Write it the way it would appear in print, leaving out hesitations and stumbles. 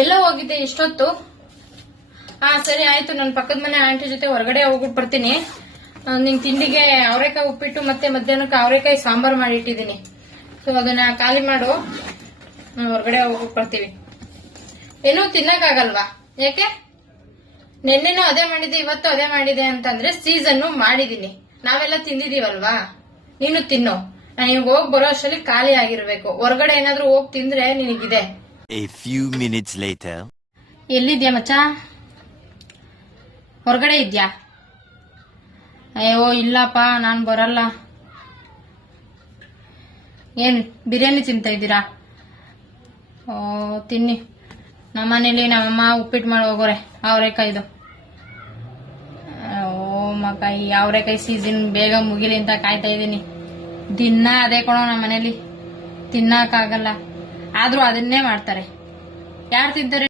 ಎಲ್ಲ ಹೋಗಿದ್ದೆ ಇಷ್ಟೊತ್ತು? ಸರಿ ಆಯ್ತು, ನನ್ನ ಪಕ್ಕದ ಮನೆ ಆಂಟಿ ಜೊತೆ ಹೊರಗಡೆ ಹೋಗ್ಬಿಟ್ಟು ಬರ್ತೀನಿ. ನಿಂಗೆ ತಿಂಡಿಗೆ ಅವರೆಕಾಯಿ ಉಪ್ಪಿಟ್ಟು ಮತ್ತೆ ಮಧ್ಯಾಹ್ನಕ್ಕೆ ಅವರೆಕಾಯಿ ಸಾಂಬಾರ್ ಮಾಡಿ ಇಟ್ಟಿದ್ದೀನಿ. ಸೊ ಅದನ್ನ ಖಾಲಿ ಮಾಡು, ಹೊರಗಡೆ ಹೋಗ್ಬಿಟ್ಟು ಬರ್ತೀವಿ. ಏನೂ ತಿನ್ನಕ್ಕಾಗಲ್ವಾ? ಯಾಕೆ? ನಿನ್ನೆನೂ ಅದೇ ಮಾಡಿದೆ, ಇವತ್ತು ಅದೇ ಮಾಡಿದೆ ಅಂತಂದ್ರೆ ಸೀಸನ್ ಮಾಡಿದೀನಿ, ನಾವೆಲ್ಲ ತಿಂದಿದೀವಲ್ವಾ, ನೀನು ತಿನ್ನು. ನಾನು ಇವಾಗ ಹೋಗಿ ಬರೋ ಅಷ್ಟರಲ್ಲಿ ಖಾಲಿ ಆಗಿರ್ಬೇಕು. ಹೊರಗಡೆ ಏನಾದ್ರೂ ಹೋಗಿ ತಿಂದ್ರೆ ನಿನಗಿದೆ. A few minutes later. ಎಲ್ಲಿದ್ಯಾ ಮಚ್ಚ? ಹೊರಗಡೆ ಇದ್ಯಾ? ಅಯ್ಯೋ ಇಲ್ಲಪ್ಪ, ನಾನ್ ಬರಲ್ಲ. ಏನ್ ಬಿರಿಯಾನಿ ತಿಂತಾ ಇದ್ದೀರಾ? ಓ ತಿನ್ನಿ. ನಮ್ಮನೇಲಿ ನಮ್ಮಮ್ಮ ಉಪ್ಪಿಟ್ಟು ಮಾಡಿ ಹೋಗೋರೆ ಅವರೆಕಾಯ್ದು. ಓ ಮಗ, ಈ ಅವರೆಕಾಯಿ ಸೀಸನ್ ಬೇಗ ಮುಗಿಲಿ ಅಂತ ಕಾಯ್ತಾ ಇದ್ದೀನಿ. ದಿನ ಅದೇ ಕೊಡೋ ನಮ್ಮ ಮನೇಲಿ, ತಿನ್ನಕ್ಕಾಗಲ್ಲ, ಆದ್ರೂ ಅದನ್ನೇ ಮಾಡ್ತಾರೆ. ಯಾರು ತಿಂತಾರೆ?